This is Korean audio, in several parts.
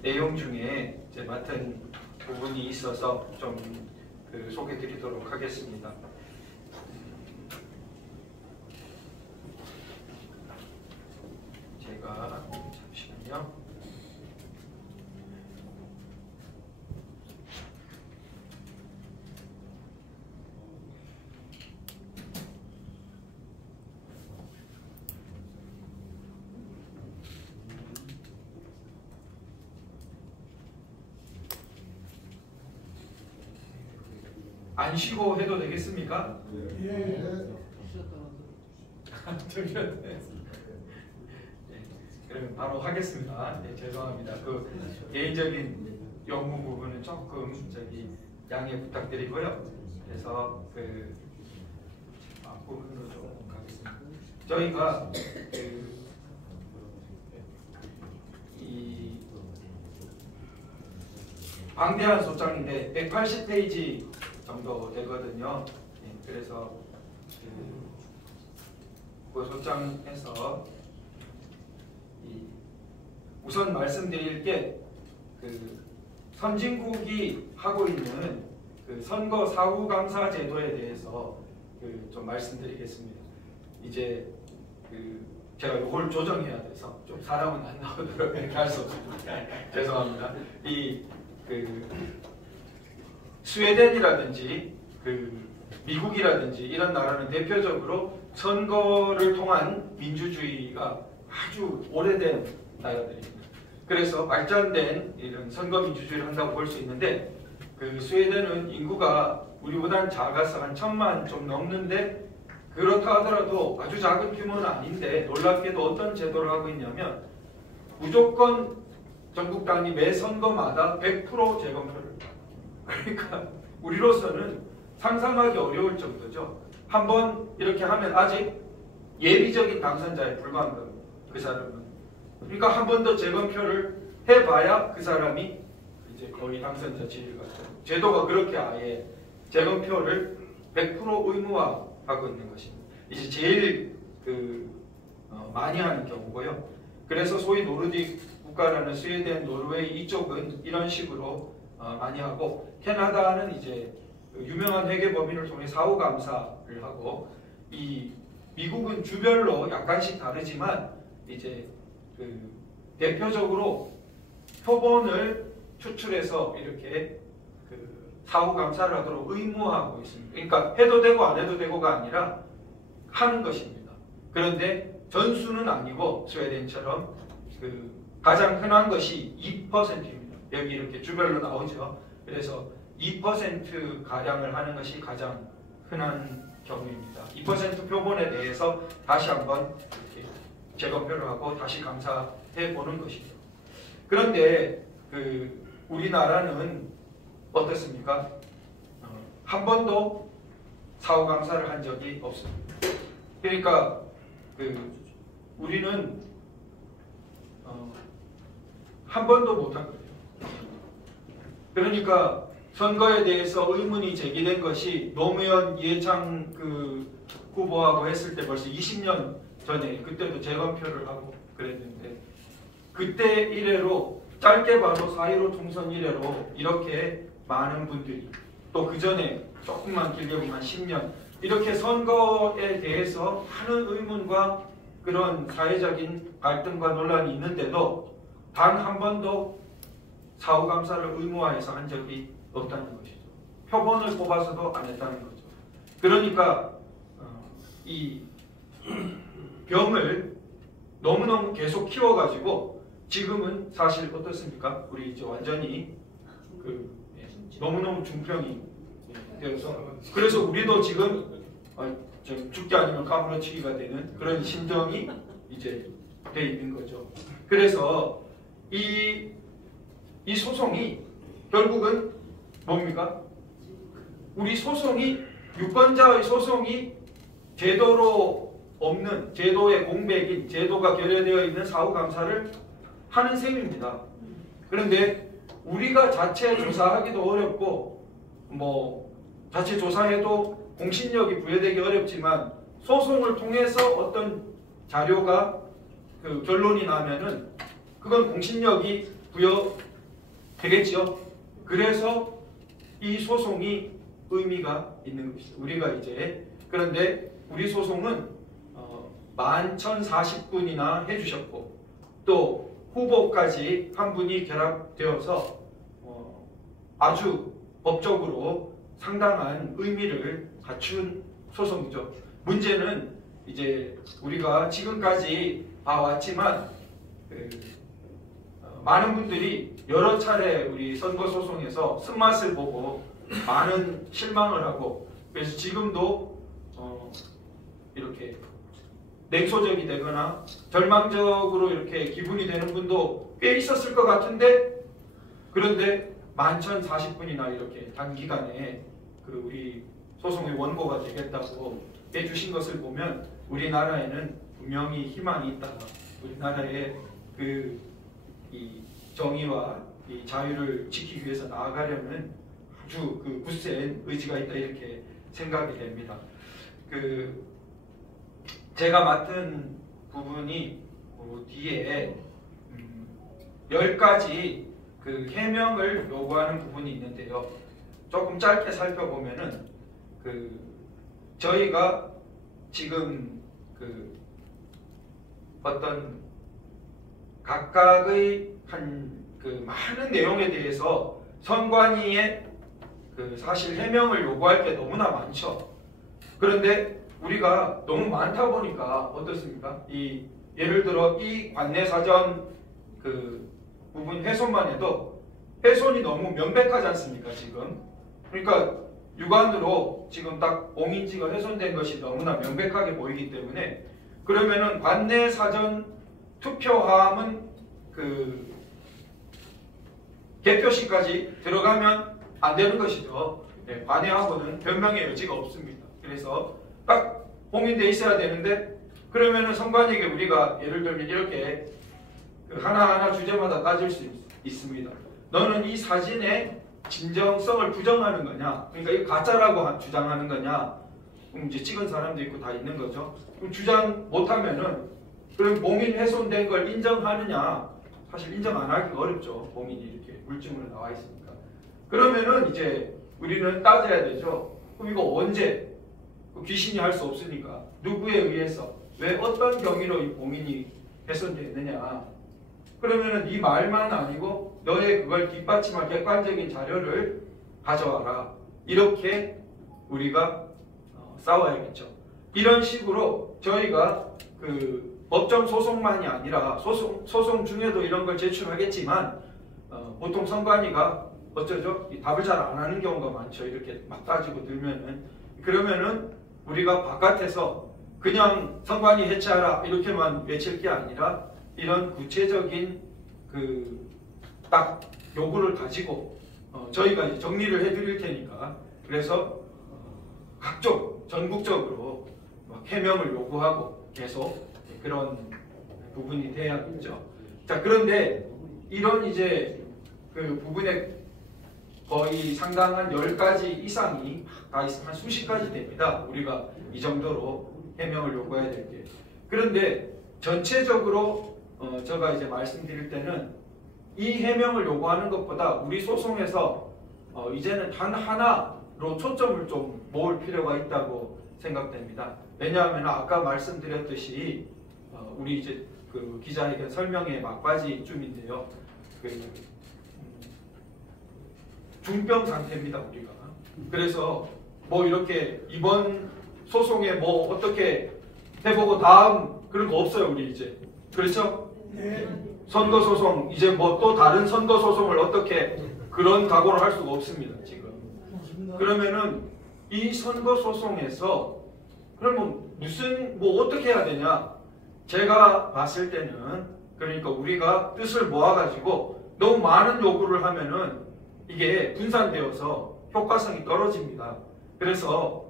내용 중에 이제 맡은 부분이 있어서 좀 소개드리도록 하겠습니다. 제가 잠시만요. 안 쉬고 해도 되겠습니까? 예. 그러면 바로 하겠습니다. 네, 죄송합니다. 그 개인적인 연구 부분은 조금 양해 부탁드리고요. 그래서 그 앞부분으로 좀 가겠습니다. 저희가 이 방대한 소장인데 180페이지 정도 되거든요. 네, 그래서 그 소장에서 우선 말씀드릴 게 선진국이 하고 있는 선거 사후감사 제도에 대해서 좀 말씀드리겠습니다. 이제 제가 이걸 조정해야 돼서 좀 사람은 안 나오도록 이렇게 할 수 없습니다. 죄송합니다. 스웨덴이라든지 미국이라든지 이런 나라는 대표적으로 선거를 통한 민주주의가 아주 오래된 나라들입니다. 그래서 발전된 이런 선거 민주주의를 한다고 볼 수 있는데 스웨덴은 인구가 우리보다는 작아서 한 1000만 좀 넘는데 그렇다 하더라도 아주 작은 규모는 아닌데 놀랍게도 어떤 제도를 하고 있냐면 무조건 전국 단위 매 선거마다 100% 재검표를 그러니까 우리로서는 상상하기 어려울 정도죠. 한번 이렇게 하면 아직 예비적인 당선자에 불과한 겁니다. 그 사람은. 그러니까 한 번 더 재검표를 해봐야 그 사람이 이제 거의 당선자 지위를 갖죠. 제도가 그렇게 아예 재검표를 100% 의무화하고 있는 것입니다. 이제 제일 많이 하는 경우고요. 그래서 소위 노르딕 국가라는 스웨덴, 노르웨이 이쪽은 이런 식으로 많이 하고 캐나다는 이제 유명한 회계법인을 통해 사후감사를 하고 이 미국은 주별로 약간씩 다르지만 이제 대표적으로 표본을 추출해서 이렇게 사후감사를 하도록 의무화하고 있습니다. 그러니까 해도 되고 안 해도 되고가 아니라 하는 것입니다. 그런데 전수는 아니고 스웨덴처럼 가장 흔한 것이 2%입니다. 여기 이렇게 주별로 나오죠. 그래서 2% 가량을 하는 것이 가장 흔한 경우입니다. 2% 표본에 대해서 다시 한번 이렇게 재검표를 하고 다시 감사해 보는 것이죠. 그런데 우리나라는 어떻습니까? 한 번도 사후 감사를 한 적이 없습니다. 그러니까 우리는 한 번도 못한 거예요. 그러니까 선거에 대해서 의문이 제기된 것이 노무현 이해창 후보하고 했을 때 벌써 20년 전에 그때도 재검표를 하고 그랬는데 그때 이래로 짧게 봐도 4.15 총선 이래로 이렇게 많은 분들이 또 그 전에 조금만 길게 보면 10년 이렇게 선거에 대해서 많은 의문과 그런 사회적인 갈등과 논란이 있는데도 단 한 번도 사후감사를 의무화해서 한 적이 없다는 것이죠. 표본을 뽑아서도 안 했다는 거죠. 그러니까 이 병을 너무너무 계속 키워가지고 지금은 사실 어떻습니까? 우리 이제 완전히 너무너무 중병이 되어서 그래서 우리도 지금 죽기 아니면 가물어치기가 되는 그런 심정이 이제 돼 있는 거죠. 그래서 이 소송이 결국은 뭡니까? 우리 소송이 유권자의 소송이 제도로 없는 제도의 공백인 제도가 결여되어 있는 사후감사를 하는 셈입니다. 그런데 우리가 자체 조사하기도 어렵고 자체 조사해도 공신력이 부여되기 어렵지만 소송을 통해서 어떤 자료가 결론이 나면은 그건 공신력이 부여되겠죠. 그래서 이 소송이 의미가 있는 것이죠. 우리가 이제 그런데 우리 소송은 11,040분이나 해주셨고 또 후보까지 한 분이 결합되어서 아주 법적으로 상당한 의미를 갖춘 소송이죠. 문제는 이제 우리가 지금까지 봐왔지만 많은 분들이 여러 차례 우리 선거 소송에서 쓴맛을 보고 많은 실망을 하고 그래서 지금도 이렇게 냉소적이 되거나 절망적으로 이렇게 기분이 되는 분도 꽤 있었을 것 같은데 그런데 11,040분이나 이렇게 단기간에 그 우리 소송의 원고가 되겠다고 해주신 것을 보면 우리나라에는 분명히 희망이 있다. 우리나라의 이 정의와 이 자유를 지키기 위해서 나아가려는 아주 굳센 의지가 있다 이렇게 생각이 됩니다. 제가 맡은 부분이 뒤에 10가지 해명을 요구하는 부분이 있는데요. 조금 짧게 살펴보면은 저희가 지금 어떤 각각의 많은 내용에 대해서 선관위에 사실 해명을 요구할 게 너무나 많죠. 그런데 우리가 너무 많다 보니까 어떻습니까? 예를 들어 이 관내사전 부분 훼손만 해도 훼손이 너무 명백하지 않습니까? 지금 그러니까 육안으로 지금 딱 공인지가 훼손된 것이 너무나 명백하게 보이기 때문에 그러면은 관내사전 투표함은 개표시까지 들어가면 안 되는 것이죠. 네, 관내하고는 변명의 여지가 없습니다. 그래서 딱 공인돼 있어야 되는데 그러면은 선관위에게 우리가 예를 들면 이렇게 하나하나 주제마다 따질 수 있습니다. 너는 이 사진의 진정성을 부정하는 거냐? 그러니까 이거 가짜라고 주장하는 거냐? 그럼 이제 찍은 사람도 있고 다 있는 거죠. 그럼 주장 못하면은 그럼 공인 훼손된 걸 인정하느냐? 사실 인정 안 하기가 어렵죠. 공인이 이렇게 물증으로 나와 있으니까. 그러면은 이제 우리는 따져야 되죠. 그럼 이거 언제? 귀신이 할 수 없으니까 누구에 의해서 왜 어떤 경위로 이 공인이 훼손됐느냐? 그러면은 네 말만 아니고 너의 그걸 뒷받침할 객관적인 자료를 가져와라. 이렇게 우리가 싸워야겠죠. 이런 식으로 저희가 법정 소송만이 아니라 소송 중에도 이런 걸 제출하겠지만 보통 선관위가 어쩌죠? 답을 잘 안 하는 경우가 많죠. 이렇게 막 따지고 들면은 그러면은 우리가 바깥에서 그냥 선관위 해체하라 이렇게만 외칠 게 아니라 이런 구체적인 딱 요구를 가지고 저희가 이제 정리를 해드릴 테니까 그래서 각종 전국적으로 해명을 요구하고 계속 그런 부분이 돼야겠죠. 자, 그런데 이런 이제 부분에 거의 상당한 10가지 이상이 다 있으면 한 수십 가지 됩니다. 우리가 이 정도로 해명을 요구해야 될 게. 그런데 전체적으로 제가 이제 말씀드릴 때는 이 해명을 요구하는 것보다 우리 소송에서 이제는 단 하나로 초점을 좀 모을 필요가 있다고 생각됩니다. 왜냐하면 아까 말씀드렸듯이 우리 이제 기자회견 설명의 막바지쯤인데요. 중병 상태입니다, 우리가. 그래서 뭐 이렇게 이번 소송에 뭐 어떻게 해보고 다음 그런 거 없어요, 우리 이제. 그렇죠? 네. 선거 소송 이제 뭐 또 다른 선거 소송을 어떻게 그런 각오를 할 수가 없습니다, 지금. 그러면은 이 선거 소송에서 그러면 무슨 뭐 어떻게 해야 되냐? 제가 봤을 때는 그러니까 우리가 뜻을 모아가지고 너무 많은 요구를 하면은 이게 분산되어서 효과성이 떨어집니다. 그래서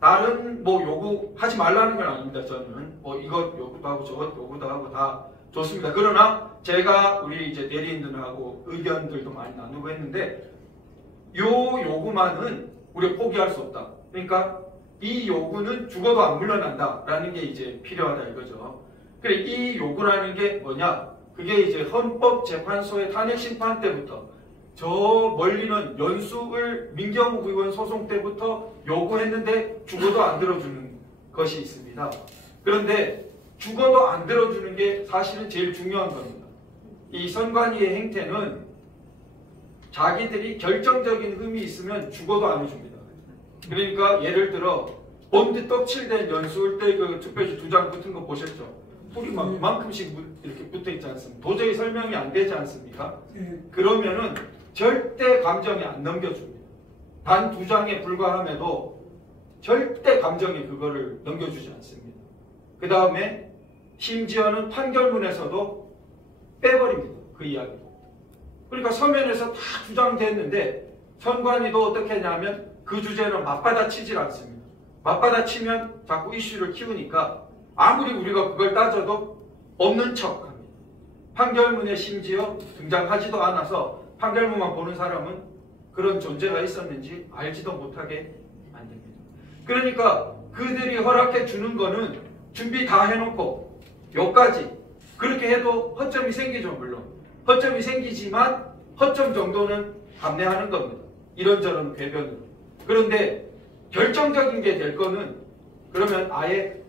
다른 뭐 요구하지 말라는 건 아닙니다. 저는 뭐 이것 요구도 하고 저것 요구도 하고 다 좋습니다. 그러나 제가 우리 이제 대리인들하고 의견들도 많이 나누고 했는데 요 요구만은 우리가 포기할 수 없다. 그러니까 이 요구는 죽어도 안 물러난다라는 게 이제 필요하다 이거죠. 그래 이 요구라는 게 뭐냐? 그게 이제 헌법재판소의 탄핵심판 때부터 저 멀리는 연수을 민경욱 의원 소송 때부터 요구했는데 죽어도 안 들어주는 것이 있습니다. 그런데 죽어도 안 들어주는 게 사실은 제일 중요한 겁니다. 이 선관위의 행태는 자기들이 결정적인 흠이 있으면 죽어도 안 해줍니다. 그러니까 예를 들어 본드 떡칠된 연수을 때 그 투표지 2장 붙은 거 보셨죠? 풀이 막 이만큼씩 이렇게 붙어 있지 않습니까? 도저히 설명이 안 되지 않습니까? 그러면은 절대 감정에 안 넘겨줍니다. 단 2장에 불과함에도 절대 감정에 그거를 넘겨주지 않습니다. 그 다음에 심지어는 판결문에서도 빼버립니다. 그 이야기도. 그러니까 서면에서 다 주장됐는데 선관위도 어떻게 하냐면 그 주제는 맞받아치질 않습니다. 맞받아치면 자꾸 이슈를 키우니까 아무리 우리가 그걸 따져도 없는 척합니다. 판결문에 심지어 등장하지도 않아서 판결문만 보는 사람은 그런 존재가 있었는지 알지도 못하게 만듭니다. 그러니까 그들이 허락해 주는 거는 준비 다 해놓고 여기까지 그렇게 해도 허점이 생기죠. 물론 허점이 생기지만 허점 정도는 감내하는 겁니다. 이런저런 궤변으로. 그런데 결정적인 게 될 거는 그러면 아예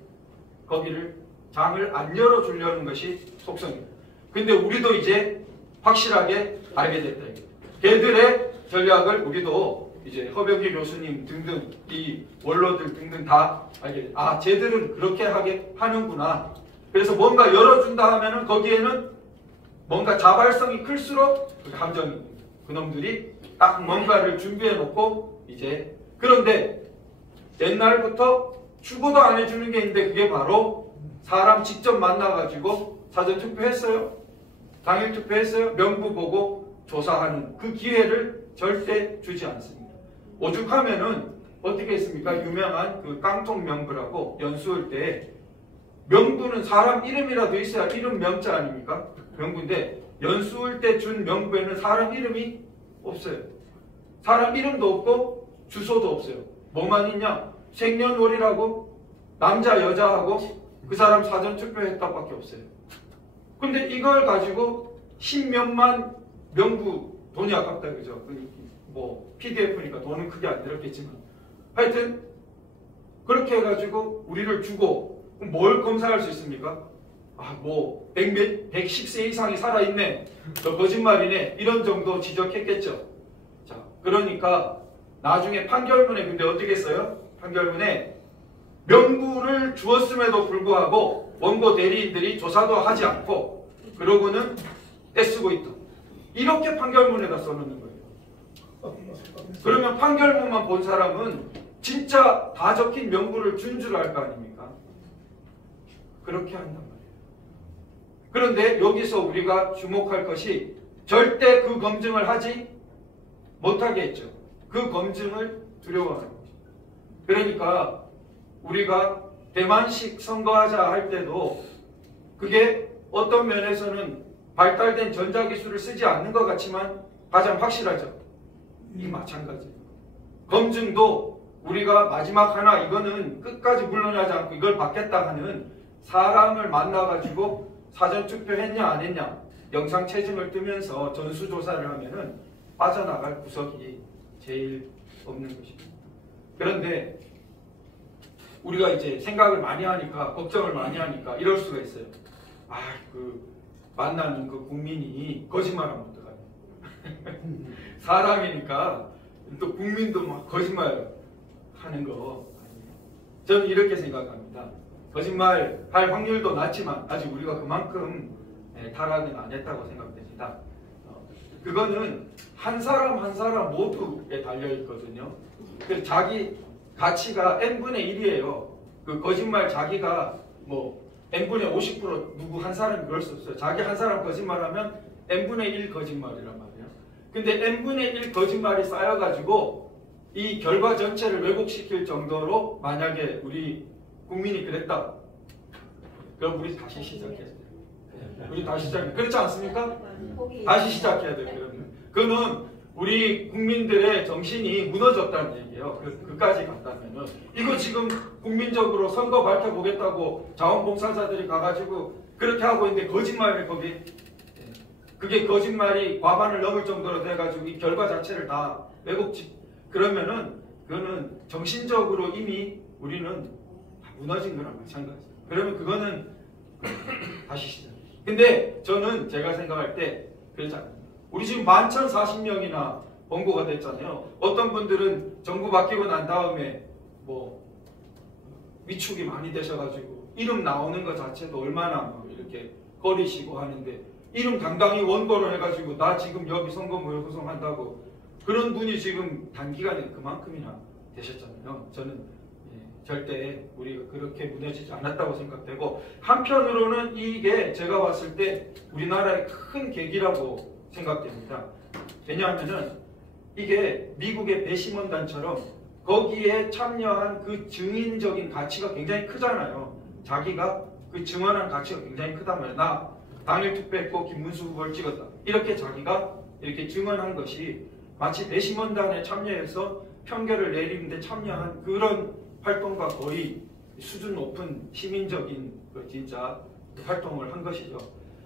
거기를 장을 안 열어주려는 것이 속성입니다. 근데 우리도 이제 확실하게 알게 됐다. 걔들의 전략을 우리도 이제 허병기 교수님 등등 이 원로들 등등 다 알게 됐다. 아, 쟤들은 그렇게 하게 하는구나. 그래서 뭔가 열어준다 하면은 거기에는 뭔가 자발성이 클수록 그 감정이 그놈들이 딱 뭔가를 준비해 놓고 이제 그런데 옛날부터 죽어도 안 해주는 게 있는데 그게 바로 사람 직접 만나가지고 사전투표했어요? 당일투표했어요? 명부 보고 조사하는 그 기회를 절대 주지 않습니다. 오죽하면은 어떻게 했습니까? 유명한 그 깡통 명부라고 연수할 때 명부는 사람 이름이라도 있어야 이름 명자 아닙니까? 명부인데 연수할 때 준 명부에는 사람 이름이 없어요. 사람 이름도 없고 주소도 없어요. 뭐만 있냐? 생년월일하고 남자 여자하고 그 사람 사전투표했다밖에 없어요. 근데 이걸 가지고 10몇만 명부 돈이 아깝다 그죠? 뭐 PDF니까 돈은 크게 안 들었겠지만 하여튼 그렇게 해가지고 우리를 주고 뭘 검사할 수 있습니까? 아, 뭐 110세 이상이 살아있네, 저 거짓말이네, 이런 정도 지적했겠죠. 자, 그러니까 나중에 판결문에 근데 어떻게 했어요? 판결문에 명부를 주었음에도 불구하고 원고 대리인들이 조사도 하지 않고 그러고는 떼쓰고 있다. 이렇게 판결문에다 써놓는 거예요. 그러면 판결문만 본 사람은 진짜 다 적힌 명부를 준 줄 알 거 아닙니까? 그렇게 한단 말이에요. 그런데 여기서 우리가 주목할 것이 절대 그 검증을 하지 못하게 했죠. 그 검증을 두려워하는 거죠. 그러니까 우리가 대만식 선거하자 할 때도 그게 어떤 면에서는 발달된 전자기술을 쓰지 않는 것 같지만 가장 확실하죠. 이 마찬가지예요. 검증도 우리가 마지막 하나 이거는 끝까지 물러나지 않고 이걸 받겠다 하는 사람을 만나가지고 사전투표했냐 안 했냐 영상 체증을 뜨면서 전수조사를 하면은 빠져나갈 구석이 제일 없는 것입니다. 그런데 우리가 이제 생각을 많이 하니까 걱정을 많이 하니까 이럴 수가 있어요. 아, 그 만나는 그 국민이 거짓말하면 어떡하냐. 사람이니까 또 국민도 막 거짓말 하는 거 아니에요. 저는 이렇게 생각합니다. 거짓말 할 확률도 낮지만 아직 우리가 그만큼 타락은 안 했다고 생각됩니다. 그거는 한 사람 한 사람 모두에 달려 있거든요. 그래서 자기 가치가 n분의 1이에요. 그 거짓말 자기가 뭐 n분의 50% 누구 한 사람이 그럴 수 없어요. 자기 한 사람 거짓말하면 n분의 1 거짓말이란 말이에요. 근데 n분의 1 거짓말이 쌓여가지고 이 결과 전체를 왜곡시킬 정도로 만약에 우리 국민이 그랬다. 그럼 우리 다시 시작해야 돼요. 우리 다시 시작해. 그렇지 않습니까? 다시 시작해야 돼요. 그러면 그거는 우리 국민들의 정신이 무너졌다는 얘기예요. 그까지 갔다면은 이거 지금 국민적으로 선거 밝혀보겠다고 자원봉사자들이 가가지고 그렇게 하고 있는데 거짓말을 거기 그게 거짓말이 과반을 넘을 정도로 돼가지고 이 결과 자체를 다 왜곡지, 그러면은 그거는 정신적으로 이미 우리는 무너진 거랑 마찬가지예요. 그러면 그거는 다시 시작. 근데 저는 제가 생각할 때 그렇잖아요. 우리 지금 11,040명이나 번고가 됐잖아요. 어떤 분들은 정부 바뀌고 난 다음에 뭐 위축이 많이 되셔가지고 이름 나오는 것 자체도 얼마나 막 이렇게 꺼리시고 하는데, 이름 당당히 원고를 해가지고 나 지금 여기 선거무효 구성한다고 그런 분이 지금 단기간에 그만큼이나 되셨잖아요. 저는 절대 우리가 그렇게 무너지지 않았다고 생각되고, 한편으로는 이게 제가 봤을 때 우리나라의 큰 계기라고 생각됩니다. 왜냐하면은 이게 미국의 배심원단처럼 거기에 참여한 그 증인적인 가치가 굉장히 크잖아요. 자기가 그 증언한 가치가 굉장히 크단 말이에요. 나 당일 투표했고 김문수 후보를 찍었다, 이렇게 자기가 이렇게 증언한 것이 마치 배심원단에 참여해서 판결을 내리는데 참여한 그런 활동과 거의 수준 높은 시민적인 그 진짜 활동을 한 것이죠.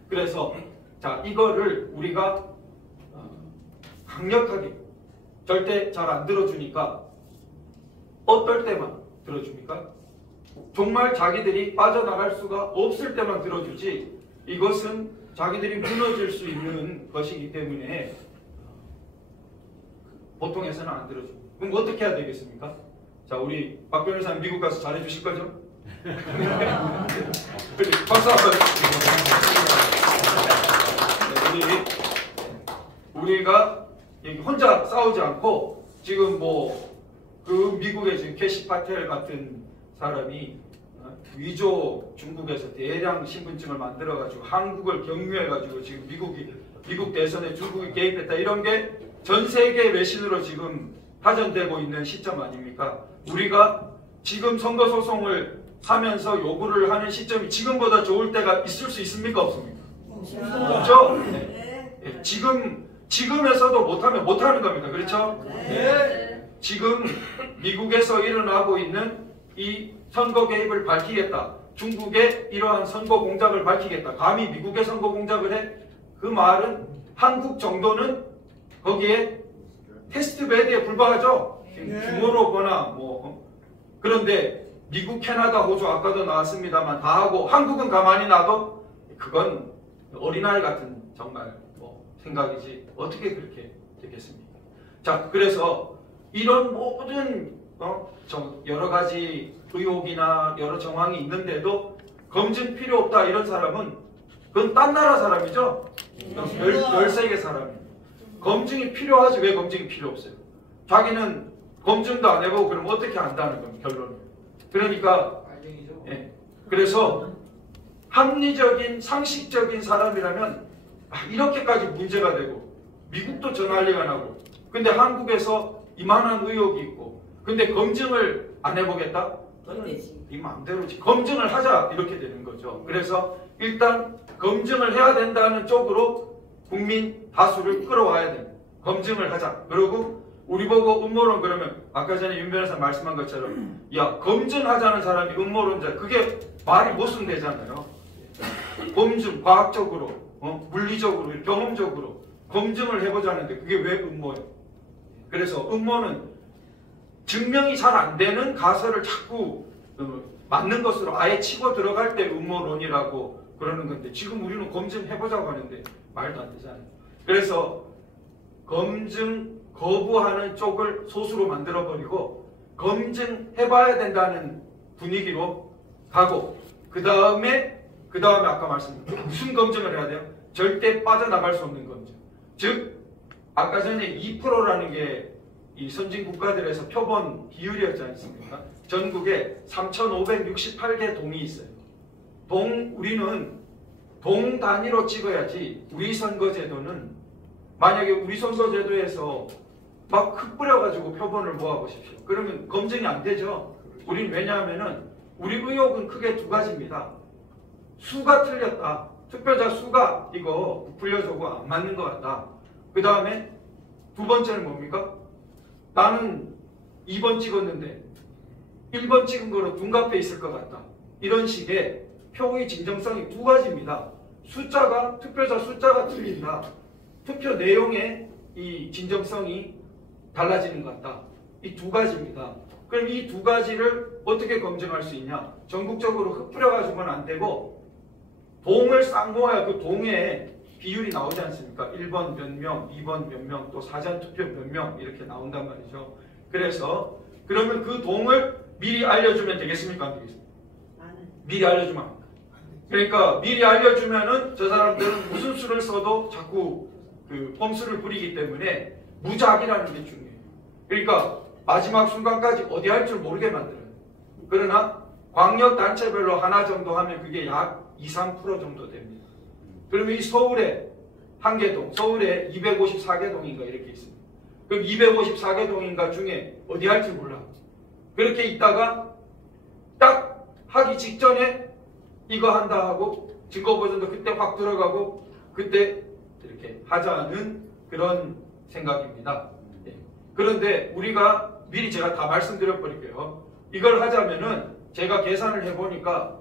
그래서 자, 이거를 우리가 강력하게, 절대 잘 안 들어주니까 어떨 때만 들어줍니까? 정말 자기들이 빠져나갈 수가 없을 때만 들어주지, 이것은 자기들이 무너질 수 있는 것이기 때문에 보통에서는 안 들어줍니다. 그럼 어떻게 해야 되겠습니까? 자, 우리 박 변호사님 미국 가서 잘해 주실 거죠? 박수 한번. 우리가 혼자 싸우지 않고, 지금 뭐 그 미국의 지금 캐시 파텔 같은 사람이 위조 중국에서 대량 신분증을 만들어가지고 한국을 경유해가지고 지금 미국 대선에 중국이 개입했다, 이런 게 전 세계 외신으로 지금 파전되고 있는 시점 아닙니까? 우리가 지금 선거소송을 하면서 요구를 하는 시점이 지금보다 좋을 때가 있을 수 있습니까? 없습니까? 없죠? 네. 지금에서도 못하면 못하는 겁니다. 그렇죠? 네. 지금 미국에서 일어나고 있는 이 선거 개입을 밝히겠다, 중국의 이러한 선거 공작을 밝히겠다, 감히 미국의 선거 공작을 해? 그 말은 한국 정도는 거기에 테스트 베드에 불과하죠. 규모로 보나 뭐. 그런데 미국, 캐나다, 호주 아까도 나왔습니다만 다 하고 한국은 가만히 놔도 그건 어린아이 같은 정말 뭐 생각이지 어떻게 그렇게 되겠습니까? 자, 그래서 이런 모든 여러 가지 의혹이나 여러 정황이 있는데도 검증 필요 없다 이런 사람은 그건 딴 나라 사람이죠. 13개 사람이. 검증이 필요하지 왜 검증이 필요 없어요? 자기는 검증도 안 해보고 그럼 어떻게 안다는 겁니까, 결론은. 그러니까 예. 그래서 합리적인 상식적인 사람이라면 이렇게까지 문제가 되고 미국도 저 난리가 나고 근데 한국에서 이만한 의혹이 있고 근데 검증을 안 해보겠다? 이 마음대로지. 검증을 하자 이렇게 되는 거죠. 그래서 일단 검증을 해야 된다는 쪽으로 국민 다수를 끌어와야 됩니다. 검증을 하자. 그리고 우리 보고 음모론 그러면 아까 전에 윤 변호사 말씀한 것처럼 야 검증하자는 사람이 음모론자 그게 말이 모순되잖아요. 검증 과학적으로 물리적으로 경험적으로 검증을 해보자는데 그게 왜 음모예요? 그래서 음모는 증명이 잘 안 되는 가설을 자꾸 맞는 것으로 아예 치고 들어갈 때 음모론이라고 그러는 건데 지금 우리는 검증해보자고 하는데 말도 안 되잖아요. 그래서 검증 거부하는 쪽을 소수로 만들어버리고 검증해봐야 된다는 분위기로 가고 그 다음에 아까 말씀드린 무슨 검증을 해야 돼요? 절대 빠져나갈 수 없는 검증. 즉 아까 전에 2%라는 게 이 선진 국가들에서 표본 비율이었지 않습니까? 전국에 3,568개 동이 있어요. 우리는 동 단위로 찍어야지. 우리 선거제도는 만약에 우리 선거제도에서 막 흙 뿌려가지고 표본을 모아보십시오. 그러면 검증이 안 되죠. 우리는 왜냐하면은 우리 의혹은 크게 두 가지입니다. 수가 틀렸다. 투표자 수가 이거 부풀려주고 안 맞는 것 같다. 그 다음에 두 번째는 뭡니까? 나는 2번 찍었는데 1번 찍은 거로 둔갑해 있을 것 같다. 이런 식의 표의 진정성이 두 가지입니다. 투표자 숫자가 틀린다. 투표 내용의 이 진정성이 달라지는 것 같다. 이 두 가지입니다. 그럼 이 두 가지를 어떻게 검증할 수 있냐? 전국적으로 흩뿌려가지고는 안 되고 동을 싹 모아야 그 동에 비율이 나오지 않습니까? 1번 몇 명, 2번 몇 명, 또 사전투표 몇 명 이렇게 나온단 말이죠. 그래서 그러면 그 동을 미리 알려주면 되겠습니까? 안 되겠습니까? 미리 알려주면 안 됩니다. 그러니까 미리 알려주면은 저 사람들은 무슨 수를 써도 자꾸 그 꼼수를 부리기 때문에 무작이라는 게 중요해요. 그러니까 마지막 순간까지 어디 할 줄 모르게 만들어요. 그러나 광역단체별로 하나 정도 하면 그게 약 2, 3% 정도 됩니다. 그러면 이 서울에 한 개 동, 서울에 254개 동인가 이렇게 있습니다. 그럼 254개 동인가 중에 어디 할 줄 몰라. 그렇게 있다가 딱 하기 직전에 이거 한다 하고 증거보전도 그때 확 들어가고 그때 이렇게 하자는 그런 생각입니다. 예. 그런데 우리가 미리 제가 다 말씀드려 버릴게요. 이걸 하자면은 제가 계산을 해보니까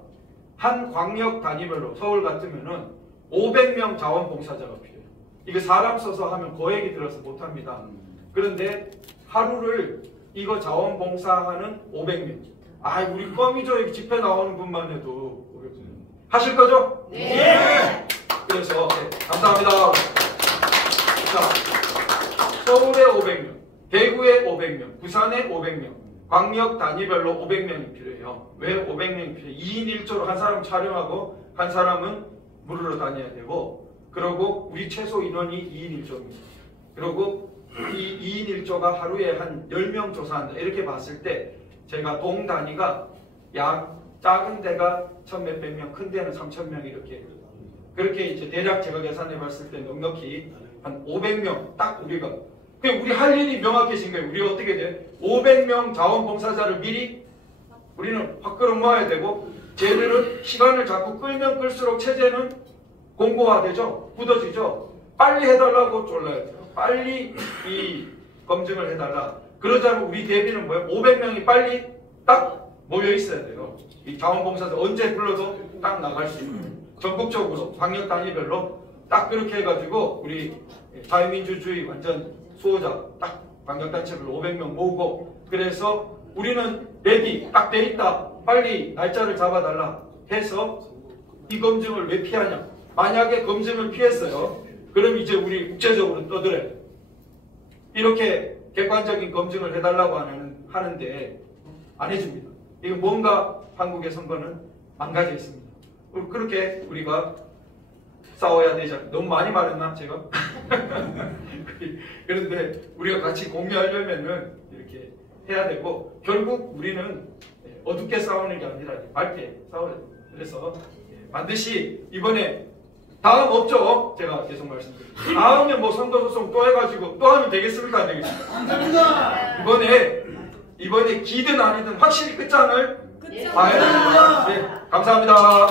한 광역 단위별로 서울 같으면은 500명 자원봉사자가 필요해요. 이거 사람 써서 하면 거액이 들어서 못합니다. 그런데 하루를 이거 자원봉사하는 500명. 아, 우리 껌이죠. 집회 나오는 분만 해도 500명. 하실 거죠? 네. 그래서 네, 감사합니다. 자, 서울에 500명, 대구에 500명, 부산에 500명, 광역 단위별로 500명이 필요해요. 왜 500명이 필요해요? 2인 1조로 한 사람 촬영하고 한 사람은 물으러 다녀야 되고, 그리고 우리 최소 인원이 2인 1조입니다. 그리고 이 2인 1조가 하루에 한 10명 조사한다. 이렇게 봤을 때 제가 동 단위가 약 작은 데가 1000몇백 명, 큰 데는 3000명 이렇게. 그렇게 이제 대략 제가 계산해 봤을 때 넉넉히 한 500명 딱 우리가. 그냥 우리 할 일이 명확해진 거예요. 우리가 어떻게 돼? 500명 자원봉사자를 미리 우리는 확 끌어모아야 되고, 쟤들은 시간을 자꾸 끌면 끌수록 체제는 공고화되죠? 굳어지죠? 빨리 해달라고 쫄라야 돼요. 빨리 이 검증을 해달라. 그러자면 우리 대비는 뭐예요? 500명이 빨리 딱 모여 있어야 돼요. 이 자원봉사자 언제 불러도 딱 나갈 수 있는. 전국적으로 광역 단위별로 딱 그렇게 해가지고 우리 자유민주주의 완전 수호자 딱 광역단체별로 500명 모으고, 그래서 우리는 레디 딱 돼 있다. 빨리 날짜를 잡아달라 해서 이 검증을 왜 피하냐. 만약에 검증을 피했어요. 그럼 이제 우리 국제적으로 떠들어요. 이렇게 객관적인 검증을 해달라고 하는데 안 해줍니다. 이거 뭔가 한국의 선거는 망가져 있습니다. 그렇게 우리가 싸워야 되죠. 너무 많이 말했나 제가? 그런데 우리가 같이 공유하려면은 이렇게 해야 되고, 결국 우리는 어둡게 싸우는 게 아니라 밝게 싸워야 돼요. 그래서 반드시 이번에 다음 없죠? 제가 계속 말씀드릴게요. 다음에 뭐 선거소송 또 해가지고 또 하면 되겠습니까? 안 되겠습니까? 감사합니다. 이번에 기든 아니든 확실히 끝장을 봐야 됩니다. 네, 감사합니다.